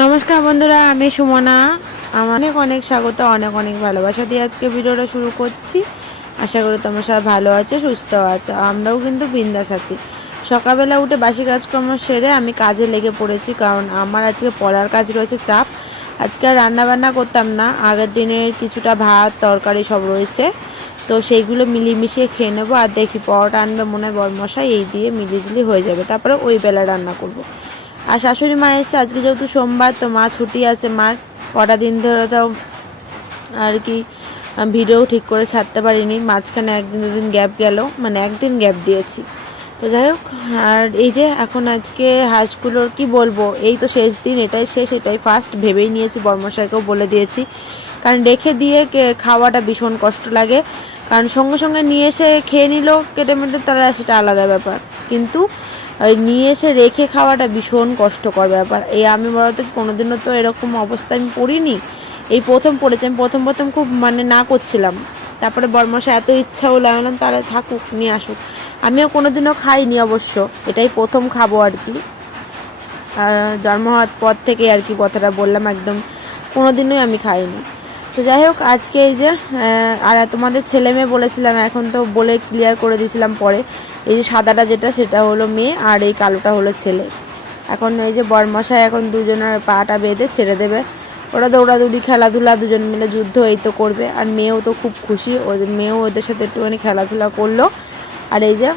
নমস্কার বন্ধুরা, আমি সুমনা। আমার অনেক অনেক স্বাগত, অনেক অনেক ভালোবাসা দিয়ে আজকে ভিডিওটা শুরু করছি। আশা করি তোমরা সবাই ভালো আছো, সুস্থ আছো। আমরাও কিন্তু বিন্দাস আছি। সকালবেলা উঠে বাসি কাজকর্ম সেরে আমি কাজে লেগে পড়েছি, কারণ আমার আজকে পড়ার কাজ রয়েছে চাপ। আজকে আর রান্নাবান্না করতাম না, আগের দিনের কিছুটা ভাত তরকারি সব রয়েছে, তো সেইগুলো মিলিয়ে মিশিয়ে খেয়ে নেবো। আর দেখি পরোটা আনবে মনে হয় বরমশাই, এই দিয়ে মিলিয়ে হয়ে যাবে, তারপরে ওই বেলা রান্না করব। আর শাশুড়ি মা এসে আজকে যেহেতু সোমবার, তো মা ছুটি আছে মার। কটা দিন ধরে তো আর কি ভিডিও ঠিক করে ছাড়তে পারিনি, মাঝখানে একদিন দুদিন গ্যাপ গেল, মানে একদিন গ্যাপ দিয়েছি। তো যাই হোক, আর এই যে এখন আজকে হাঁসগুলোর কি বলবো, এই তো শেষ দিন, এটাই শেষ, এটাই ফার্স্ট ভেবেই নিয়েছি, বর্মশাইকেও বলে দিয়েছি। কারণ রেখে দিয়ে খাওয়াটা ভীষণ কষ্ট লাগে, কারণ সঙ্গে সঙ্গে নিয়ে এসে খেয়ে নিল কেটে মেটে, তাহলে সেটা আলাদা ব্যাপার। কিন্তু ওই নিয়ে এসে রেখে খাওয়াটা ভীষণ কষ্টকর ব্যাপার। এই আমি বলতে কোনোদিনও তো এরকম অবস্থা আমি পড়িনি, এই প্রথম পড়েছি। আমি প্রথম প্রথম খুব না করছিলাম, তারপরে বর্মশা এত ইচ্ছা হলো, আমি বললাম তাহলে থাকুক, নিয়ে আসুক। আমিও কোনোদিনও খাইনি অবশ্য, এটাই প্রথম খাবো আর কি। জন্ম হওয়ার পর থেকে আর কি কথাটা বললাম, একদম কোনোদিনই আমি খাইনি। তো যাই হোক, আজকে এই যে আর তোমাদের ছেলে মেয়ে বলেছিলাম, এখন তো বলে ক্লিয়ার করে দিয়েছিলাম পরে। এই যে সাদাটা যেটা, সেটা হলো মেয়ে, আর এই কালোটা হলো ছেলে। এখন এই যে বরমশাই এখন দুজনের পাটা বেঁধে ছেড়ে দেবে, ওরা দৌড়াদৌড়ি খেলাধুলা দুজন মিলে যুদ্ধ এই তো করবে। আর মেয়েও তো খুব খুশি, মেয়েও ওদের সাথে একটুখানি খেলাধুলা করলো। আর এই যে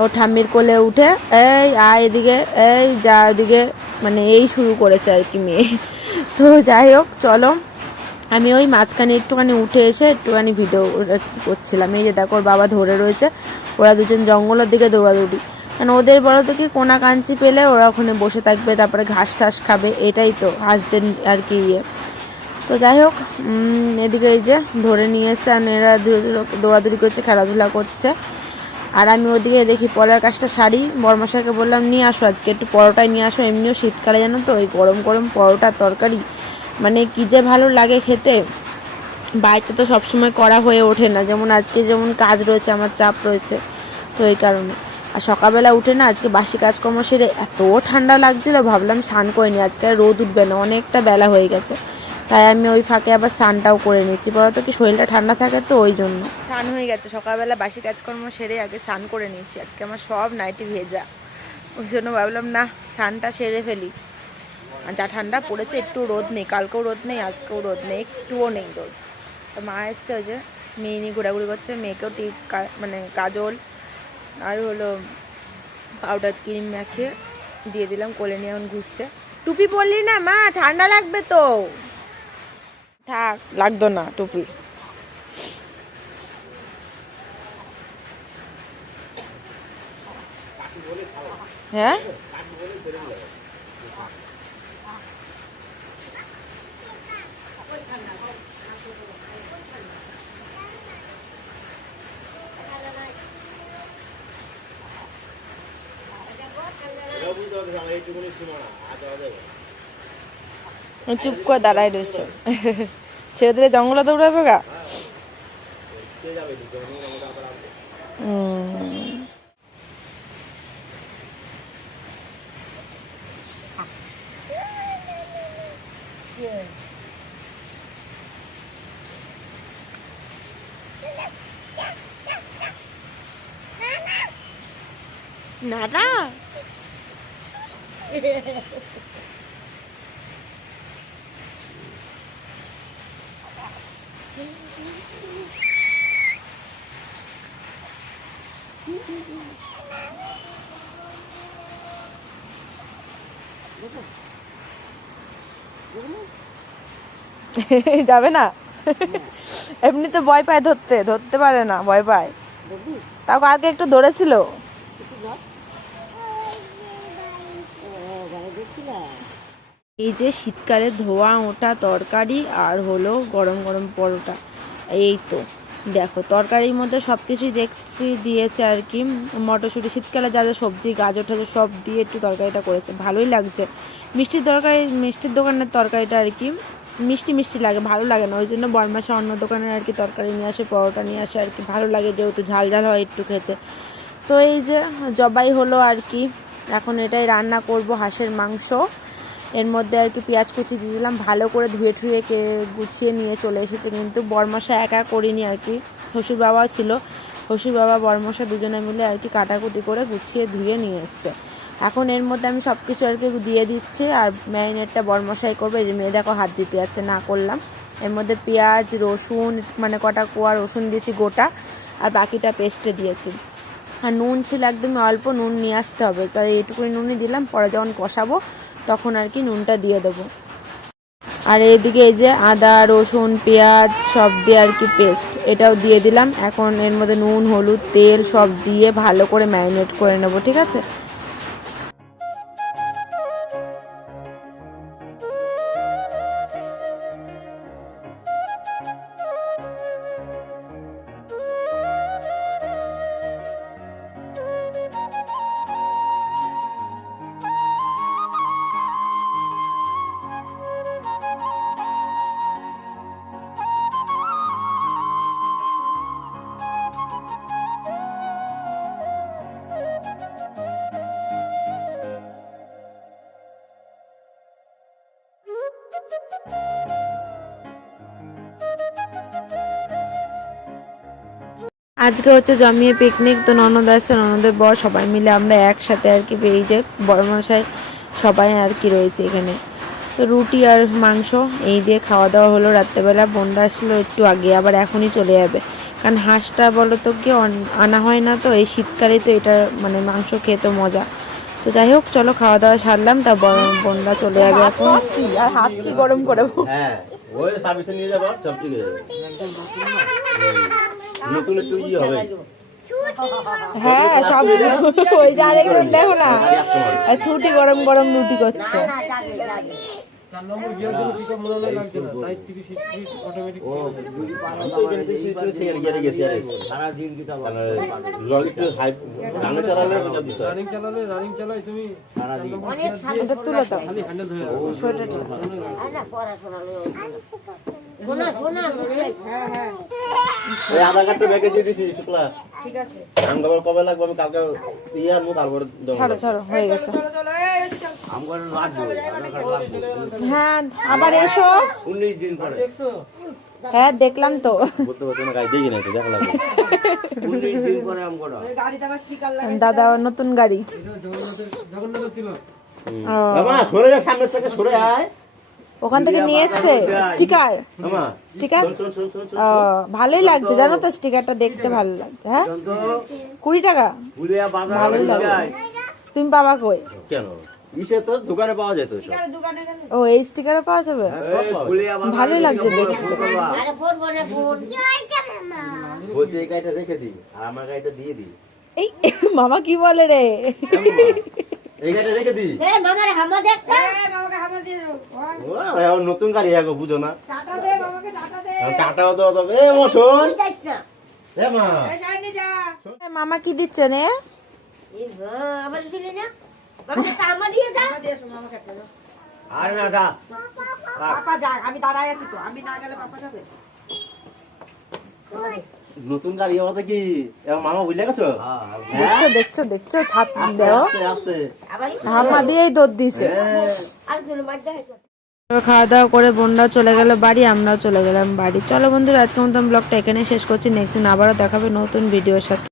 ও ঠাম্মির কোলে উঠে এই এদিকে, এই যা ওদিকে, মানে এই শুরু করেছে আর কি মেয়ে। তো যাই হোক, চলো, আমি ওই মাঝখানে একটুখানি উঠে এসে একটুখানি ভিডিও করছিলাম। এই যে দেখো, ওর বাবা ধরে রয়েছে, ওরা দুজন জঙ্গলের দিকে দৌড়াদৌড়ি। কারণ ওদের বড় তো কি কোনা কাঞ্চি পেলে ওরা ওখানে বসে থাকবে, তারপরে ঘাস টাস খাবে, এটাই তো হাঁসদের আর কি ইয়ে। তো যাই হোক, এদিকে এই যে ধরে নিয়ে এসে, আর এরা দৌড়াদৌড়ি করছে, খেলাধুলা করছে। আর আমি ওদিকে দেখি পরের কাজটা সারি, বর্মশাইকে বললাম নিয়ে আসো আজকে একটু পরোটাই নিয়ে আসো। এমনিও শীতকালে জানো তো, ওই গরম গরম পরোটার তরকারি মানে কী যে ভালো লাগে খেতে। বাড়িতে তো সবসময় করা হয়ে ওঠে না, যেমন আজকে যেমন কাজ রয়েছে, আমার চাপ রয়েছে, তো এই কারণে। আর সকালবেলা উঠে না আজকে বাসি কাজকর্ম সেরে এত ঠান্ডা লাগছিল, ভাবলাম স্নান করে নিই, আজকে রোদ উঠবে না, অনেকটা বেলা হয়ে গেছে। তাই আমি ওই ফাঁকে আবার স্নানটাও করে নিচ্ছি, বলতো কি শরীরটা ঠান্ডা থাকে, তো ওই জন্য স্নান হয়ে গেছে। সকালবেলা বাসি কাজকর্ম সেরে আগে স্নান করে নিচ্ছি, আজকে আমার সব নাইটি ভেজা, ওই জন্য ভাবলাম না স্নানটা সেরে ফেলি। আর যা ঠান্ডা পড়েছে, একটু রোদ নেই, কালকেও রোদ নেই, আজকেও রোদ নেই, একটুও নেই রোদ। তো মা এসছে, ওই যে মেয়ে নিয়ে ঘোরাঘুরি করছে, মেয়েকেও টিপ মানে কাজল আর হলো পাউডার ক্রিম মাখিয়ে দিয়ে দিলাম, কোলে নিয়ে এখন ঘুরছে। টুপি পরলি না মা, ঠান্ডা লাগবে তো। থাক, লাগতো না টুপি। হ্যাঁ, চুপ করে দাঁড়ায় রয়েছে, ছেড়ে দিলে জঙ্গলে দৌড়াবে গা। না না, যাবে না, এমনিতে ভয় পায়, ধরতে ধরতে পারে না, ভয় পায়। তাও আগে একটু ধরেছিল। এই যে শীতকালে ধোয়া ওঠা তরকারি আর হলো গরম গরম পরোটা, এই তো দেখো তরকারির মধ্যে সব কিছুই দেখছি দিয়েছে আর কি, মটরশুঁটি, শীতকালে যা যা সবজি, গাজর টাজর সব দিয়ে একটু তরকারিটা করেছে, ভালোই লাগছে। মিষ্টির তরকারি, মিষ্টির দোকানের তরকারিটা আর কি মিষ্টি মিষ্টি লাগে, ভালো লাগে না, ওই জন্য বরমাসা অন্য দোকানের আর কি তরকারি নিয়ে আসে, পরোটা নিয়ে আসে আর কি, ভালো লাগে যেহেতু ঝাল ঝাল হয় একটু খেতে। তো এই যে জবাই হলো আর কি, এখন এটাই রান্না করব, হাঁসের মাংস। এর মধ্যে আর কি পেঁয়াজ কুচি দিয়ে দিলাম, ভালো করে ধুয়ে ঠুয়ে গুছিয়ে নিয়ে চলে এসেছে। কিন্তু বরমশা একা করিনি আর কি, শ্বশুর বাবাও ছিল, শ্বশুর বাবা বরমশা দুজনে মিলে আর কি কাটাকুটি করে গুছিয়ে ধুয়ে নিয়ে এসছে। এখন এর মধ্যে আমি সব কিছু আর কি দিয়ে দিচ্ছি, আর ম্যারিনেটটা বরমশাই করবে। এই যে মেয়ে দেখো হাত দিতে যাচ্ছে, না করলাম। এর মধ্যে পেঁয়াজ রসুন মানে কটা কোয়া রসুন দিয়েছি গোটা, আর বাকিটা পেস্টে দিয়েছি। আর নুন ছিল একদমই অল্প, নুন নিয়ে আসতে হবে, তাই এইটুকুনি নুনই দিলাম, পরে যখন কষাবো তখন আর কি নুনটা দিয়ে দেবো। আর এইদিকে এই যে আদা রসুন পেঁয়াজ সব দিয়ে আর কি পেস্ট, এটাও দিয়ে দিলাম। এখন এর মধ্যে নুন হলুদ তেল সব দিয়ে ভালো করে ম্যারিনেট করে নেবো, ঠিক আছে। আজকে হচ্ছে জমিয়ে পিকনিক, তো ননদ আসছে, ননদের বর সবাই মিলে আমরা একসাথে আর কি এই যে বড়মশাই সবাই আর কি রয়েছে এখানে। তো রুটি আর মাংস এই দিয়ে খাওয়া দাওয়া হলো রাত্রেবেলা। বোনরা আসলো একটু আগে, আবার এখনই চলে যাবে, কারণ হাঁসটা বলো তো কি আনা হয় না, তো এই শীতকালে তো এটা মানে মাংস খেয়ে তো মজা। তো যাই হোক চলো খাওয়া দাওয়া সারলাম, তা বোনরা চলে যাবে এখন। আর হাত কি গরম করে ওই সার্ভিসে নিয়ে যাবো সব ঠিক হয়ে যাবে। নতুন একটু হবে। হ্যাঁ সব ওই যে আরেকজন দেখো না ছুটি গরম গরম রুটি করছে। আধার কার্ডটা ব্যাগে দিয়ে দিছি শুক্লা, ঠিক আছে। আমগাবার কবে লাগবে আমি কালকে দিয়ে আনবো, তারপরে ছাড়ো ছাড়ো হয়ে গেছে। হ্যাঁ আবার এসো 19 দিন পরে। হ্যাঁ দেখলাম তো, বলতে বলতে না গাড়ি দেখি না তো দেখা লাগবে 19 দিন পরে আমগড়া দাদা নতুন গাড়ি। মামা সরে যা, সামনে থেকে সরে আয়। ওখান থেকে নিয়ে এসছে স্টিকার, স্টিকার ভালোই লাগছে জানো তো, স্টিকারটা দেখতে ভালো লাগছে। হ্যাঁ 20 টাকা ভালোই লাগছে। তুমি পাবা কই? কেন ইসে তো দোকানে পাওয়া যায় তো সব। ও এই স্টিকারে পাওয়া যাবে, ভালোই লাগছে দেখতে। বলছি এই গাড়িটা রেখে দিই আর আমার গাড়িটা দিয়ে দিই। এই মামা কি বলে রে, এই গাড়িটা রেখে দিই। মামারে হামা দেখ, মামাকে হামা দিয়ে দাও। নতুন গাড়ি আগো বুঝো না, টাটা দে মামাকে, টাটা দে। টাটাও দাও তবে। এ মোশন এ মা, মামা কি দিচ্ছেন? এ আমার দিলে না, মামাকে কামা দিয়ে যা, মামাকে একটা দাও। আর না দা পাপা যা, আমি দাঁড়ায় আছি তো, আমি না গেলে পাপা যাবে। নতুন গাড়ি হতে কি এবার মামা বুঝলে গেছো? দেখছো দেখছো দেখছো ছাদ দাও, হামা দিয়েই দৌড় দিছে। আর দিলে মার দেয়। খাওয়া দাওয়া করে বোনরাও চলে গেল বাড়ি, আমরাও চলে গেলাম বাড়ি। চলো বন্ধুরা আজকের মতন ব্লগটা এখানে শেষ করছি, নেক্সট দিন আবারও দেখাবে নতুন ভিডিওর সাথে।